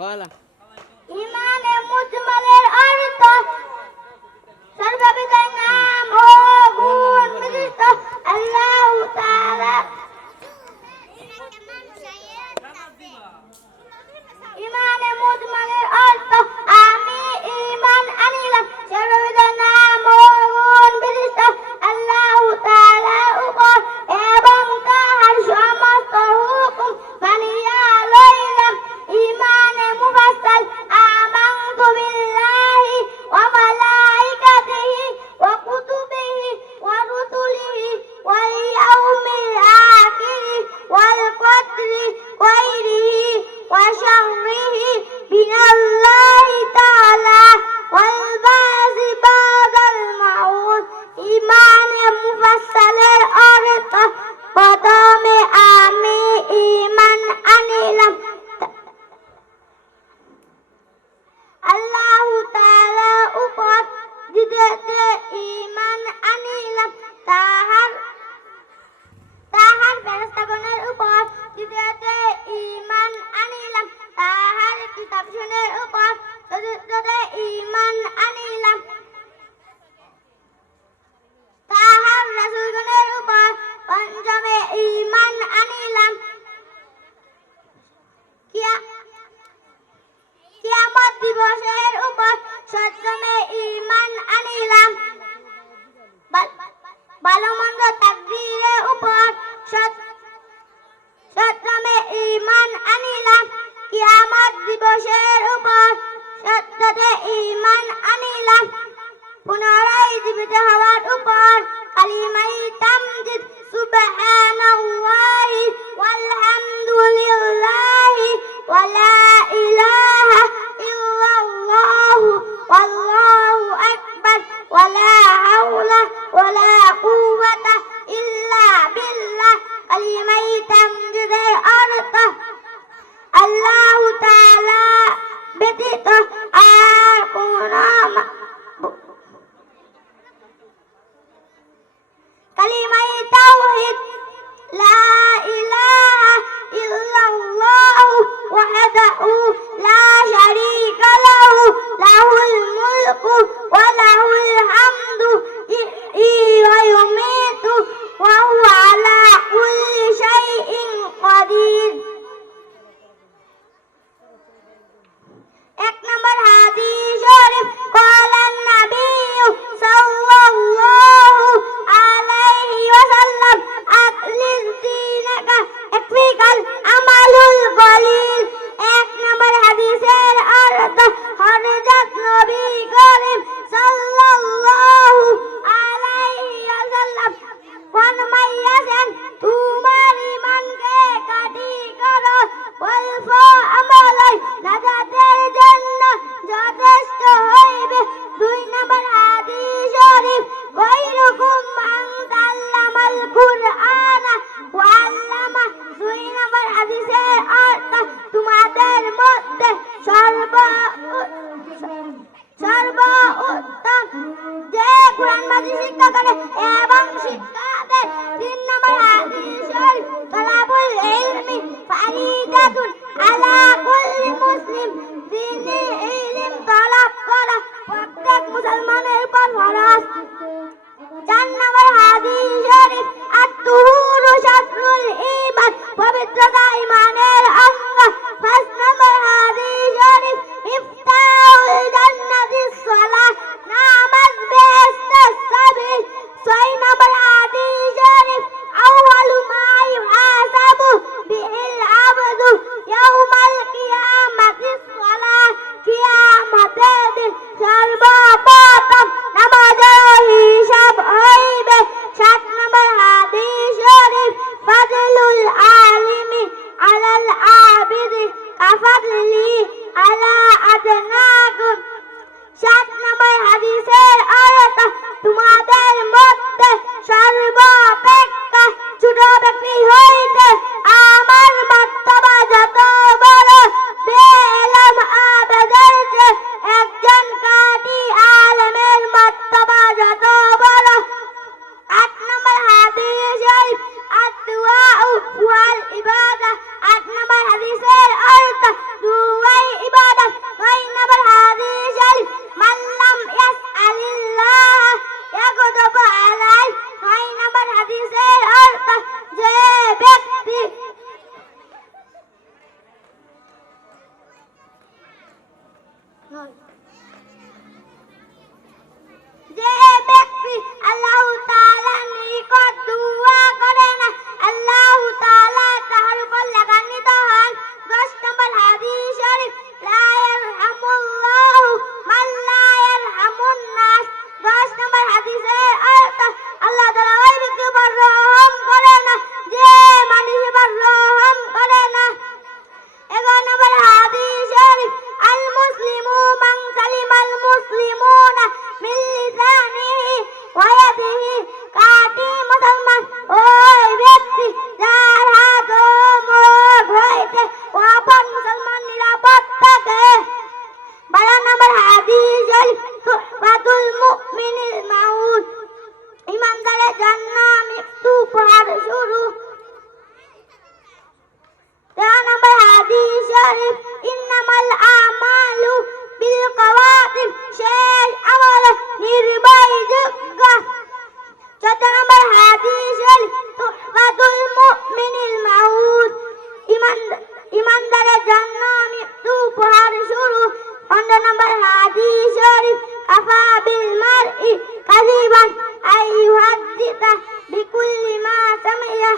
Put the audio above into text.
কলা ইমানে মুজমালের অর্থ সর্ববিধের নাম ও গুণ বিশিষ্ট আল্লাহ তাআলা। ইমানে মুজমালের অর্থ আমি ঈমান আনিলাম সর্ববিধের নাম ও গুণ বিশিষ্ট আল্লাহ তাআলার উপর এবং তাহার সমস্ত হুকুম মানিয়া লইলাম। ইমানে মুফাসসাল আমানতু বিল্লাহি ওয়া মালাইকাতিহি ওয়া কুতুবিহি ওয়া রুসুলিহি ওয়াল ইয়াউমিল আখিরি ওয়াল কদরি খাইরিহি ওয়া শাররিহি মিনাল্লাহি তাআলা ওয়াল বা'সি বা'দাল মাউত। ইমানে মুফাসসালের অর্থ প্রথমে আমি ঈমান আনিলাম আল্লাহ তাআলার উপর, দ্বিতীয়তে ঈমান আনিলাম তাহার ফেরেশতাগণের উপর, তৃতীয়তে ঈমান আনিলাম তাহার কিতাবসমূহের উপর, চতুর্থতে ঈমান আনিলাম তাহার রাসূলগণের উপর, পঞ্চমে ঈমান আনিলাম কিয়ামত দিবসের উপর, ষষ্ঠমে ঈমান আনিলাম ভালো মন্দ তাকদীরের উপর, সপ্তমে ঈমান আনিলাম কিয়ামত দিবসের উপর, সপ্তমে ঈমান আনিলাম পুনরায় জীবিত হওয়ার উপর। কালিমায়ে তামজিদ সুবহানাল্লাহি ওয়ালহামদুলিল্লাহি ওয়া লা ইলাহা ইল্লাল্লাহু ওয়াল্লাহু আকবার ওয়া লা হাওলা ওয়া লা কুওয়াতা ইল্লা বিল্লাহ। কালিমায়ে তামজিদের অর্থ আল্লাহ তাআলা ব্যতীত আর কোনো কালিমায়ে তাওহীদ লা ইলাহা ইল্লাল্লাহু ওয়াহদাহু লা শারীকা লাহু লাহুল মুলকু ওয়া লাহুল হামদু ইহয়ী ওয়া ইউমীতু ওয়া হুয়া আলা কুল্লি শাইইন কাদির। এক নম্বর হাদিস শরীফ ক্বালান নাবিয়্যু সাল্লাল্লাহু আলাইহি ওয়াসাল্লাম আকলিস দীনাকা ইয়াকফিকাল আমালুল কলিল। এক নম্বর হাদিসের অর্থ হযরত নবী করিম সাল্লাল্লাহু আলাইহি ওয়াসাল্লাম ফরমাইয়াছেন, তোমার ঈমানকে কাটি করো, অল্প আমলই নাজাতের জন্য যথেষ্ট হইবে। দুই নম্বর হাদিস শরীফ গায়রুকুম মান তাআল্লামাল কুরআনা ওয়া আল্লামা। দুই নম্বর হাদিসের অর্থ তোমাদের মধ্যে সর্বোত্তম যে কুরআন মাজিদ শিক্ষা করে এবং শিক্ষা দেয়। তিন নম্বর হাদিস শরীফ তালাবুল ইলমি ফারিদাতুন আলা কুল্লি মুসলিম। দ্বীনি ইলম তলব করা প্রত্যেক মুসলমানের উপর ফরজ। চার নম্বর হাদিস শরীফ আত-তুহুরু শাতরুল ঈমান, পবিত্রতা ঈমানের অঙ্গ। পাঁচ নম্বর হাদিস শরীফ ইফতাহুল জান্নাতিস সালাহ, নামাজ বেহেশতের চাবি। ছয় নম্বর হাদিস শরীফ আউয়ালু মা ইউহাসাবু বিহিল আবদু ইয়াউমাল কিয়ামাতিস সালাহ, কিয়ামতের দিন সর্বপ্রথম নামাজের হিসাব হইবে। সাত নম্বর হাদিস শরীফ ফাদলুল আলিমি আলাল আবিদি কাফাদলি আলা আদনাকুম। সাত নম্বর হাদিসের অর্থ তোমাদের মধ্যে সর্বাপেক্ষা ছোট ব্যক্তি হইতে আমার মর্তবা যত বড়, বেইলম আবেদের চেয়ে একজন কাটি আলেমের মর্তবা যত বড়। আট নম্বর হাদিস শরীফ আদ-দুআউ ওয়াল ইবাদা। আট নম্বর হাদিসের অর্থ দুআই ইবাদত যে ব্যক্তি আল্লাহ তাআলার নিকট দুআ করে না আল্লাহ তাআলা তার উপর লাগান্বিত হন। 10 নম্বর হাদিস শরীফ লা ইয়ারহামুল্লাহু মান লা ইয়ারহামুন নাস। 10 নম্বর হাদিসের অর্থ আল্লাহ তাআলা ওই ব্যক্তির উপর রহম করে না যে মানুষের উপর রহম করে না। 11 নম্বর হাদিস শরীফ আল মুসলিমু মান সালিমাল মুসলিমুনা মিন লিসানিহি ওয়া ইয়াদিহি। কাটি মুসলমান ওই ব্যক্তি যার হাত ও মুখ হইতে অপর মুসলমান নিরাপদ থাকে। 12 নম্বর হাদিস শরীফ তুহফাতুল মুমিনিল মাউত। ইমানদারের জন্য মৃত্যু উপহার শুরু। 13 নম্বর হাদিস শরীফ ইন্নামাল আমালু বিল খাওয়াতিম। শেষ আমল নির্ভরযোগ্য। 14 নম্বর হাদিস শরীফ তুহফাতুল মুমিনিল মাউত। ইমানদারের জন্য মৃত্যু উপহার শুরু। 15 নম্বর হাদিস শরীফ কাফা বিল মারই কাযিবান আইয়ুহাদ্দিসা বিকুল্লি মা সামিয়া।